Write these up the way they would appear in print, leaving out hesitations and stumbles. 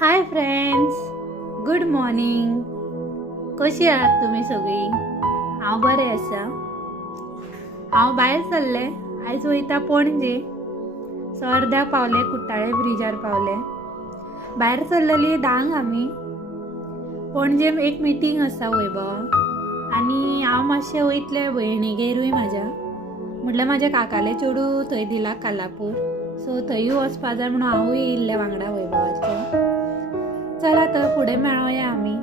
Hi friends, good morning. कशी आहात तुम्ही सगळी? हांव बरें आसा. हांव भायर सरले. आयज वयता पणजे. सो अर्द्याक पावले, कुट्टाळे ब्रिजार पावले. भायर सरलेली 10 आमी. पणजे एक मिटींग आसा वैभव आनी हांव मातशें वयतलें भयणीगेरूय म्हाज्या. म्हटल्यार म्हाज्या काकाले चेडू थंय दिला कालापूर. सो थंयूय वचपा जाय म्हणून हांवूय येयल्लें वांगडा वैभवाच्या. चला तर फुडें मेळोया आमी.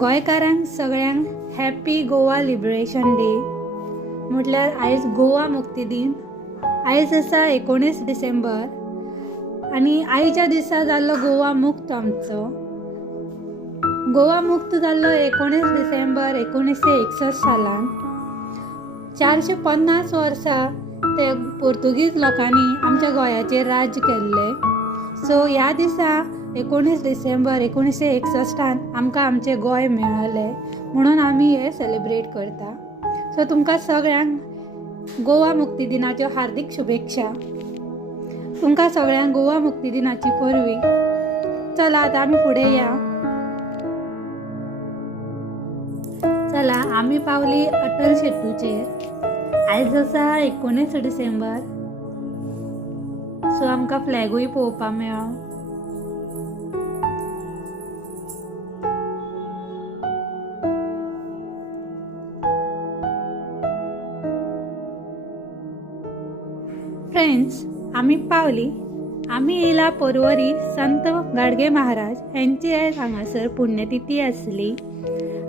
गोंयकारांक सगळ्यांक हॅपी गोवा लिबरेशन डे. म्हटल्यार आयज गोवा मुक्ती दीन. आयज आसा 19 डिसेंबर आनी आयच्या दिसा जाल्लो गोवा मुक्त आमचो. गोवा मुक्त जाल्लो 19 डिसेंबर 1961 सालान. 450 वर्सां ते पोर्तुगीज लोकांनी आमच्या गोंयाचेर राज्य केल्ले. सो ह्या दिसा 19 डिसेंबर 1961 आमकां आमचें गोंय मेळ्ळें म्हणून आमी हे सेलिब्रेट करता. सो तुमकां सगळ्यांक गोवा मुक्ती दिनाच्यो हार्दिक शुभेच्छा. तुमकां सगळ्यांक गोवा मुक्ती दिनाची परवी. चला आतां आमी फुडें या. चला आमी पावली अटल सेतूचेर. आयज आसा 19 डिसेंबर. सो आमकां फ्लॅगूय पळोवपाक मेळ्ळो. फ्रेंड्स, आमी पावली. आमी येयला परवरी संत गाडगे महाराज यांची आयज हांगासर पुण्यतिथी आसली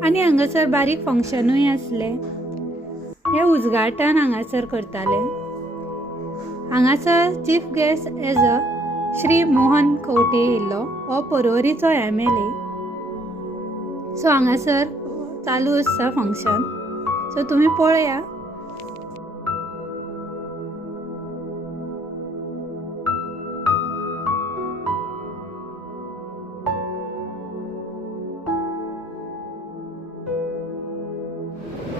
आनी हांगासर बारीक फंक्शनूय आसलें. हे उजगाटन हांगासर करताले. हांगासर chief guest as a Shri Mohan Khaunte येयल्लो. हो परवरीचो MLA. सो हांगासर चालू आसा फंक्शन. सो तुमी पळया.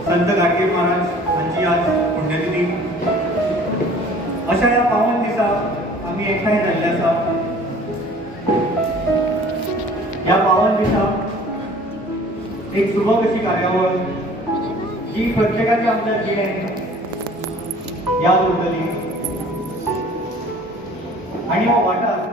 संत गाडगे महाराज हांची आज पुण्यतिथी. अशा या पावन दिसा आम्ही एकठांय जाल्ले आसा. या पावन दिसा एक सुबक अशी कार्यावळ जी प्रत्येकाच्या आमच्या जिणेंत याद उरतली आणि हो वाटार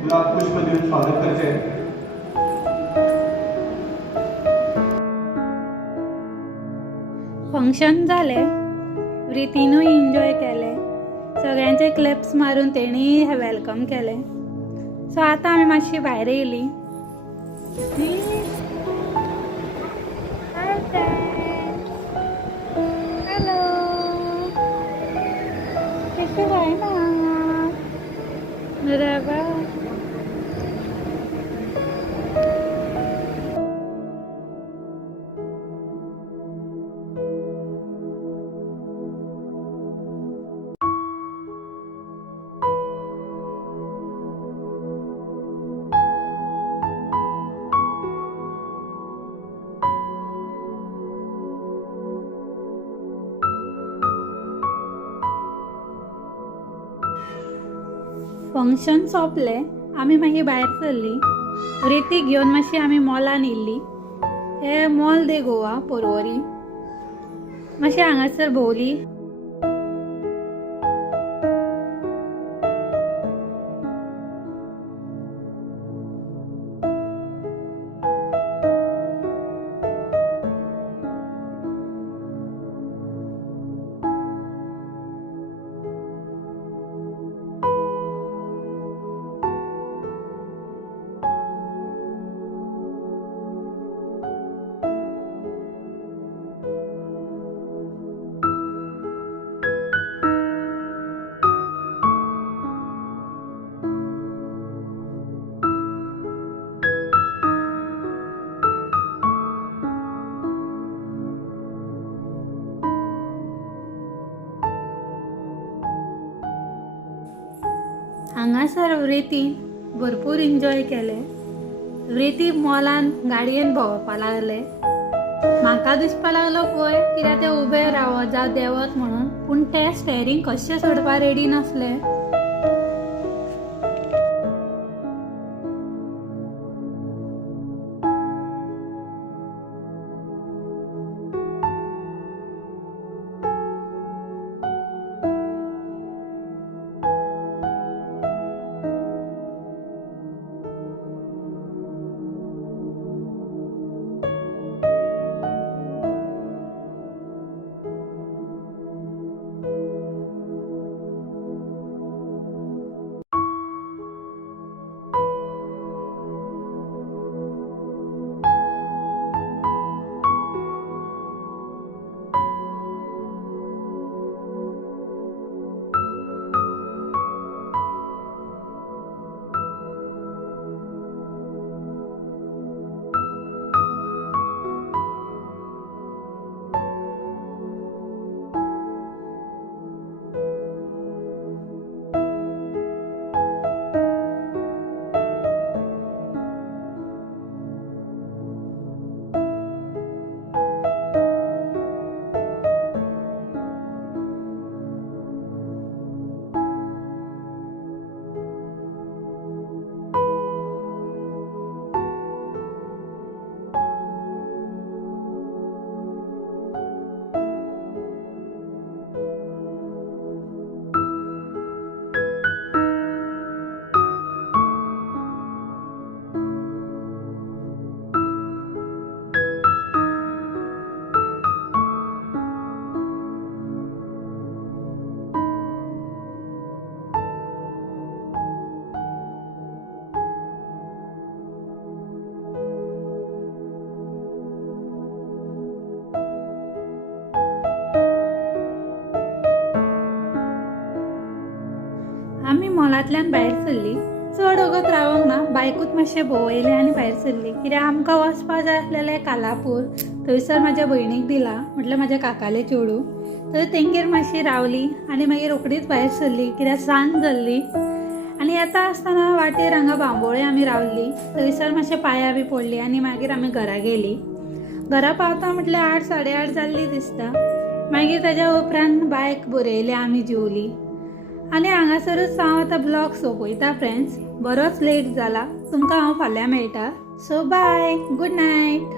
गुलाब पुष्प देऊन स्वागत करते. फंक्शन जालें. रितीनूय एन्जॉय केलें. सगळ्यांचे क्लॅप्स मारून तेणीय वेलकम केलें. सो आतां आमी मातशी भायर येयली. हॅलो, कशी जायना रे बा. फंक्शन सोंपलें. आमी मागीर भायर सरली. रितीक घेवन मातशी आमी मॉलान येयल्ली. हे मॉल दे गोवा परवरी. मातशें हांगासर भोंवली. हांगासर व्रेतीन भरपूर एन्जॉय केले. व्रेती मॉलान गाडयेन भोंवपा लागले. म्हाका दिसपा लागलो पळय कित्याक ते उबे रावत जावं देंवत म्हणून, पूण ते स्टेरींग कशें सोडपा रेडी नासले. आमी मॉलांतल्यान भायर सरली. चड वगत रावंक ना, बायकूच मातशें भोंवयलें आनी भायर सरली. कित्याक आमकां वचपा जाय आसलेलें कालापूर. थंयसर म्हाज्या भयणीक दिला, म्हटल्यार म्हाज्या काकालें चेडूं. थंय तेंगेर मातशी रावली आनी मागीर रोखडीच भायर सरली कित्याक सांज जाल्ली. आनी येता आसतना वाटेर हांगा बांबोळे आमी रावल्ली. थंयसर मातशें पांयां बी पडली आनी मागीर आमी घरा गेली. घरा पावता म्हटल्यार 8 8:30 जाल्ली दिसता. मागीर ताच्या उपरांत बायक बरयली आमी जेवली. आनी हांगासरूच हांव आतां ब्लॉग सोंपयता फ्रेंड्स. बरोच लेट जाला. तुमकां हांव फाल्यां मेळटा. So bye, good night.